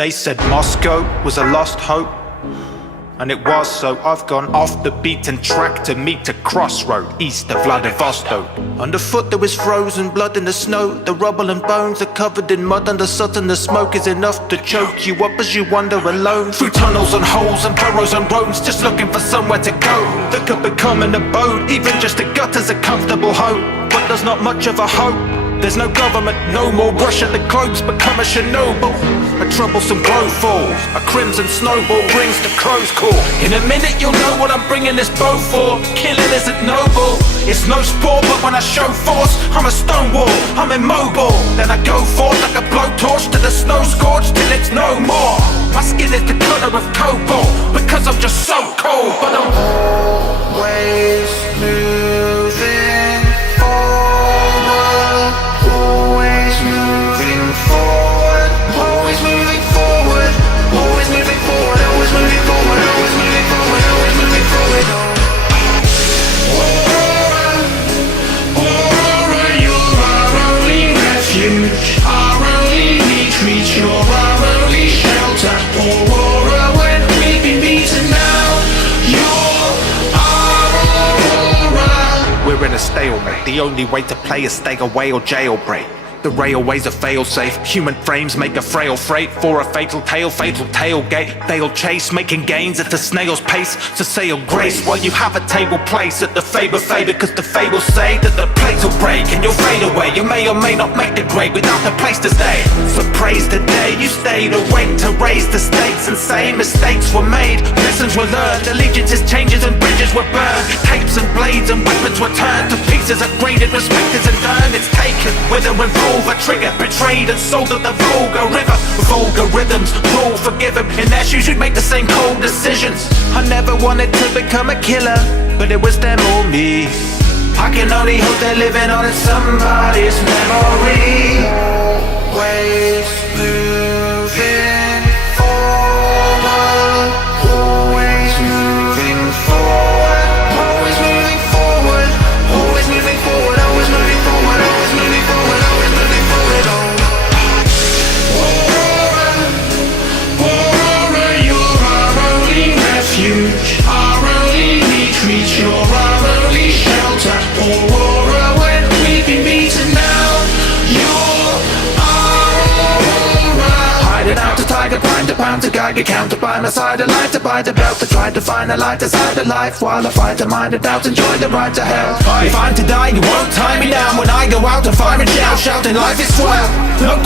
They said Moscow was a lost hope, and it was, so I've gone off the beaten track to meet a crossroad east of Vladivostok. Underfoot there was frozen blood in the snow. The rubble and bones are covered in mud. Under sudden the smoke is enough to choke you up as you wander alone through tunnels and holes and burrows and roads, just looking for somewhere to go that could become an abode. Even just a gutter's a comfortable home, but there's not much of a hope. There's no government, no more. Russia, the globe's become a Chernobyl. A troublesome glow falls, a crimson snowball brings the crow's call. In a minute you'll know what I'm bringing this bow for. Killing isn't noble, it's no sport, but when I show force, I'm a stonewall, I'm immobile. Then I go forth like a blowtorch to the snow scorched till it's no more. My skin is the color of cobalt, because I'm just so cold. But I'm always moving forward, always moving forward, always moving forward, always moving forward, always moving forward, always moving forward, always moving forward. Aurora, you're our only refuge, our only retreat, you're our only shelter. Aurora, when we've been beaten down, you're our Aurora. We're in a stalemate, the only way to play is stay away or jailbreak. The railways are fail-safe, human frames make a frail freight for a fatal tailgate. They'll chase, making gains at a snail's pace to sail grace while you have a table place at the favour, cause the fables say that the plates will break and you'll fade away. You may or may not make the grade without a place to stay. So praise the day you stayed awake to raise the stakes and say mistakes were made, lessons were learned, allegiances, changes and bridges were burned. Tapes and blades and weapons were turned to pieces, upgraded, respected and earned. It's taken with a revolver trigger, betrayed and sold at the vulgar river. Vulgar rhythms, rule forgiven. In their shoes you'd make the same cold decisions. I never wanted to become a killer, but it was them or me. I can only hope they're living on in somebody's memory. Always moving forward, always moving forward, always moving forward, always moving forward, always moving forward, always moving forward, always moving forward. Aurora, you're our only refuge, our only retreat, you're our only shelter. Aurora, when we've been beaten down, you're our Aurora. Hiding out to tiger, grind to pound to Geiger, counter by my side, a light to bite a belt to try to find a light aside of life while I fight a mind of doubt, enjoy the ride to hell. If I'm to die, you won't tie me down when I go out to fire and shout, shouting life is swell. No